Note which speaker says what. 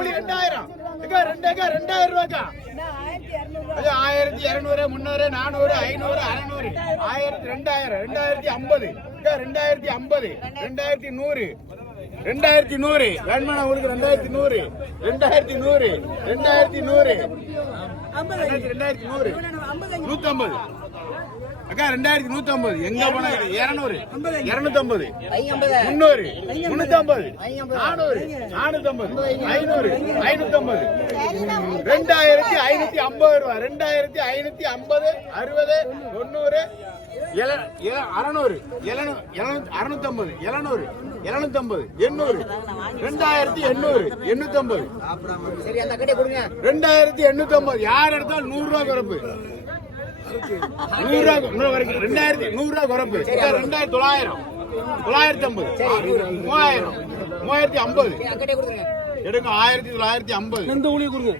Speaker 1: கூலி ரெண்டாயிரம். அக்கா ரெண்டு ரெண்டாயிரம் ரூபாக்கா. அது ஆயிரத்தி இரநூறு முந்நூறு நானூறு ஐநூறு அறநூறு. ஆயிரத்தி ரெண்டாயிரம் ரெண்டாயிரத்தி ஐம்பது. ரெண்டாயிரத்தி ஐம்பது ரெண்டாயிரத்தி நூறு. ரெண்டாயிரத்தி நூறு. வேணுமா உங்களுக்கு ரெண்டாயிரத்தி நூறு. ரெண்டாயிரத்தி நூறு. ரெண்டாயிரத்தி நூறு. ரெண்டாயிரத்தி நூறு. நூத்தம்பது. அக்கா ரெண்டாயிரத்தி நூத்தம்பது. எங்க போனா இருநூறு. இருநூத்தம்பது. முன்னூறு முன்னூத்தம்பது நானூறு. நானூத்தம்பது. ஐநூறு. ஐநூத்தம்பது. ரெண்டாயிரத்தி ஐநூத்தி ஐம்பது ரூபா. ரெண்டாயிரத்தி ஐநூத்தி ஐம்பது அறுபது தொண்ணூறு அறநூறு. எழுநூ அறுநூத்தம்பது. எழுநூறு. எழுநூத்தம்பது. எண்ணூறு. ரெண்டாயிரத்தி எண்ணூறு.
Speaker 2: கடையை கொடுங்க.
Speaker 1: ரெண்டாயிரத்தி எண்ணூத்தி ஐம்பது யார் எடுத்தாலும் நூறு ரூபா குறைப்பு. நூறு ரூபா நூறு வரைக்கும் ரெண்டாயிரத்தி நூறு ரூபா குறைப்பு ரெண்டாயிரத்தி தொள்ளாயிரம். தொள்ளாயிரத்தி ஐம்பது. மூவாயிரம். மூவாயிரத்தி ஐம்பது. எடுங்க ஆயிரத்தி தொள்ளாயிரத்தி ஐம்பது.
Speaker 3: எந்த ஊழிய கொடுங்க.